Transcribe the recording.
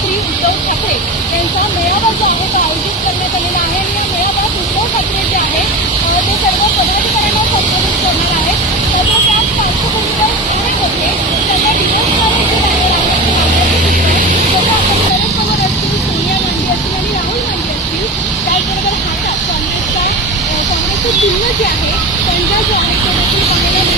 मुख्यमंत्री उद्धव ठाकरे यांचा मेळावा जो आहे तो आयोजित करण्यात आलेला आहे आणि या मेळाव्यात उद्धव ठाकरे जे आहे ते सर्व पदाधिकाऱ्यांना संबोधित करणार आहे त्यामुळे त्याच पार्श्वभूमीवर स्थानिक होते त्यांना दिवसभराने जे राहणार आहेत. ते मागण्याचं आपण शरद असतील सोनिया गांधी असतील आणि राहुल गांधी असतील. त्याचबरोबर हातात काँग्रेसला काँग्रेसचं चिन्ह जे आहे त्यांचा जो आहे तो देखील पाहायला